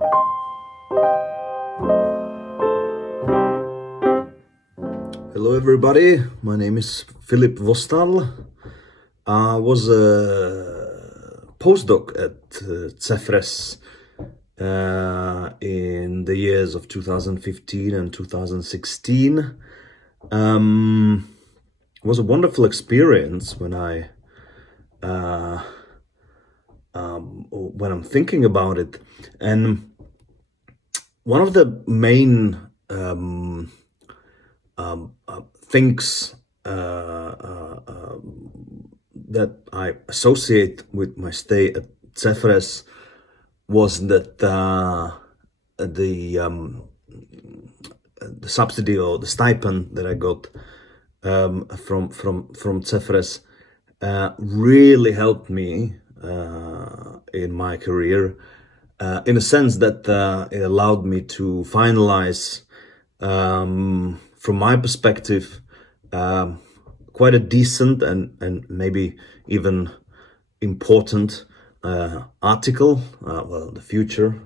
Hello everybody, my name is Filip Vostal. I was a postdoc at CEFRES in the years of 2015 and 2016. It was a wonderful experience when I'm thinking about it. And one of the main things that I associate with my stay at CEFRES was that the subsidy or the stipend that I got from CEFRES really helped me in my career, in a sense that it allowed me to finalize, from my perspective, quite a decent and maybe even important article. Well, the future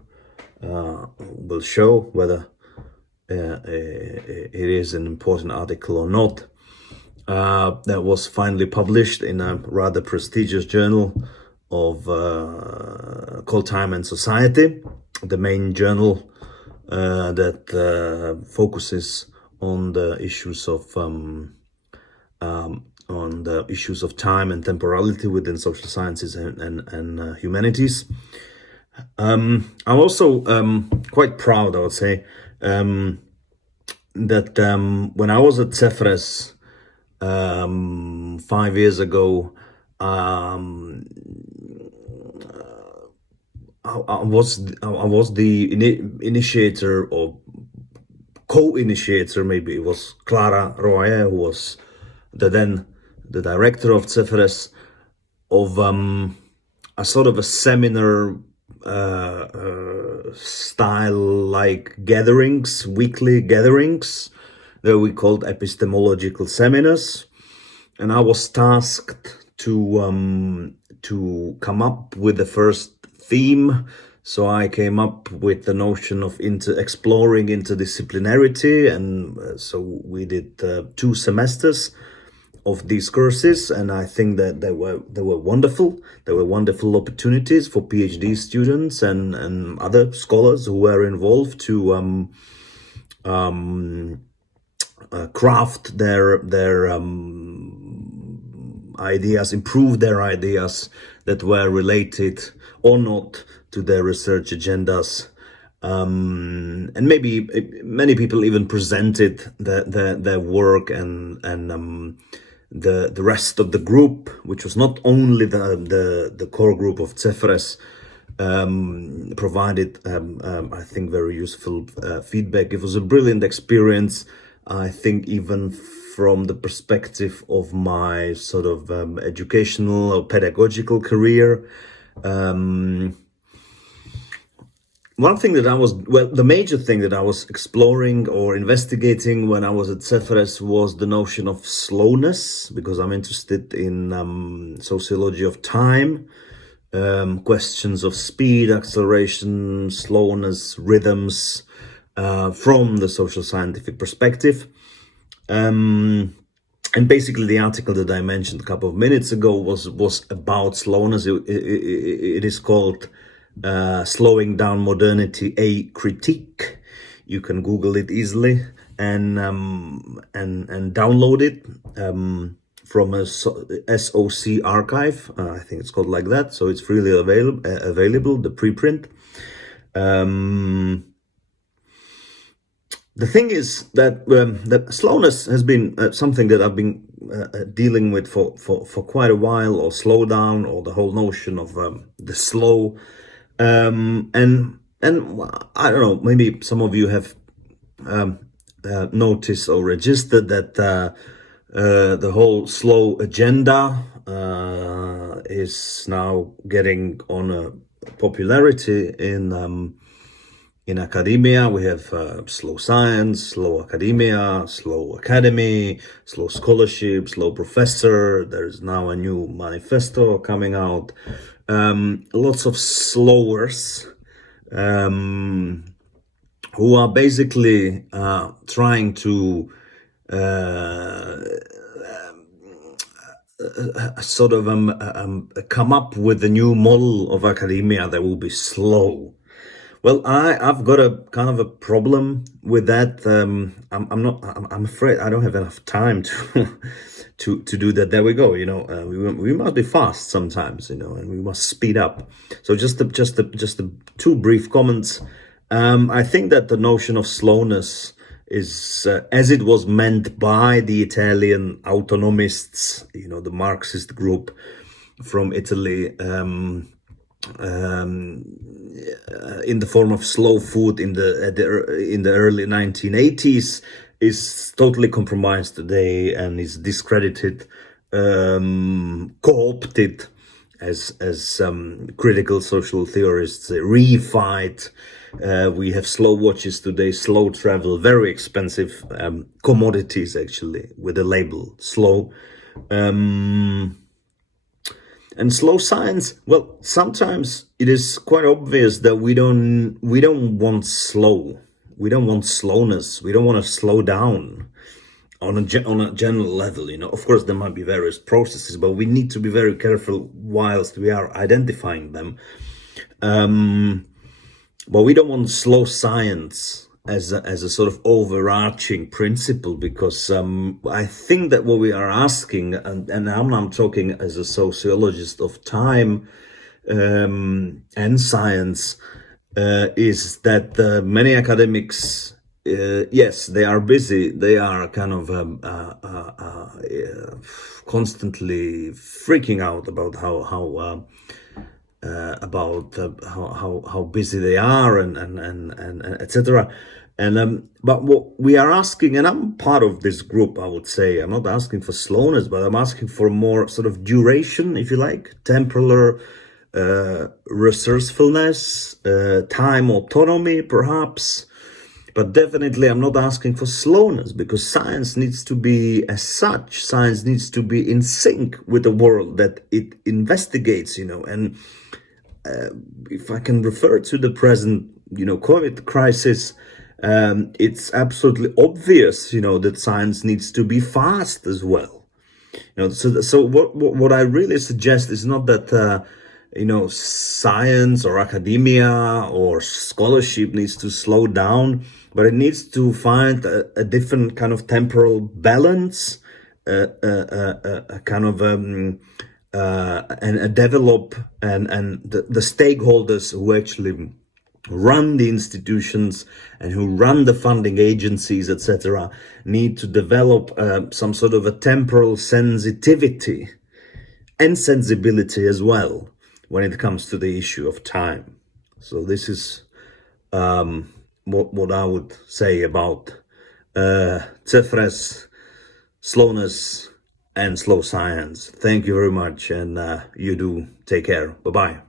will show whether it is an important article or not. That was finally published in a rather prestigious journal of called Time and Society, the main journal that focuses on the issues of time and temporality within social sciences and humanities. I'm also quite proud, I would say, that when I was at CEFRES 5 years ago, I was the initiator or co-initiator, maybe it was Clara Royer, who was the director of CEFRES, of a sort of a seminar style like gatherings, weekly gatherings that we called epistemological seminars, and I was tasked to come up with the first theme. So I came up with the notion of exploring interdisciplinarity, and so we did 2 semesters of these courses, and I think that they were wonderful. There were wonderful opportunities for PhD students and other scholars who were involved to craft their ideas, improve their ideas that were related or not to their research agendas, and maybe many people even presented their work, and the rest of the group, which was not only the core group of CEFRES, provided I think very useful feedback. It was a brilliant experience, I think, even from the perspective of my sort of educational or pedagogical career. One thing that the major thing that I was exploring or investigating when I was at CEFRES was the notion of slowness, because I'm interested in sociology of time, questions of speed, acceleration, slowness, rhythms, from the social scientific perspective. And basically the article that I mentioned a couple of minutes ago was about slowness. It is called Slowing Down Modernity, a Critique. You can Google it easily and download it from a SOC archive. I think it's called like that. So it's freely available, the preprint. The thing is that that slowness has been something that I've been dealing with for quite a while, or slow down, or the whole notion of the slow. And I don't know, maybe some of you have noticed or registered that the whole slow agenda is now getting on a popularity in academia. We have slow science, slow academia, slow academy, slow scholarship, slow professor. There's now a new manifesto coming out. Lots of slowers who are basically trying to sort of come up with a new model of academia that will be slow. Well, I've got a kind of a problem with that. I'm afraid I don't have enough time to to do that. There we go. We must be fast sometimes, and we must speed up. So just the two brief comments. I think that the notion of slowness is, as it was meant by the Italian autonomists, the Marxist group from Italy, in the form of slow food in the early 1980s, is totally compromised today and is discredited, co-opted, as critical social theorists reified. We have slow watches today, slow travel, very expensive commodities actually with the label slow. And slow science, well, sometimes it is quite obvious that we don't want slow. We don't want slowness. We don't want to slow down on a general level. Of course, there might be various processes, but we need to be very careful whilst we are identifying them. But we don't want slow science as a sort of overarching principle, because I think that what we are asking, and I'm talking as a sociologist of time and science, is that many academics, yes, they are busy. They are kind of constantly freaking out about how busy they are and etc. And but what we are asking, and I'm part of this group, I would say, I'm not asking for slowness, but I'm asking for more sort of duration, if you like, temporal resourcefulness, time autonomy, perhaps. But definitely I'm not asking for slowness, because science needs to be as such. Science needs to be in sync with the world that it investigates, and if I can refer to the present, COVID crisis, it's absolutely obvious, that science needs to be fast as well. So what I really suggest is not that, science or academia or scholarship needs to slow down, but it needs to find a different kind of temporal balance, a kind of and develop, and the stakeholders who actually run the institutions and who run the funding agencies, etc., need to develop some sort of a temporal sensitivity and sensibility as well when it comes to the issue of time. So this is what I would say about CEFRES, slowness and slow science. Thank you very much, and you do take care. Bye-bye.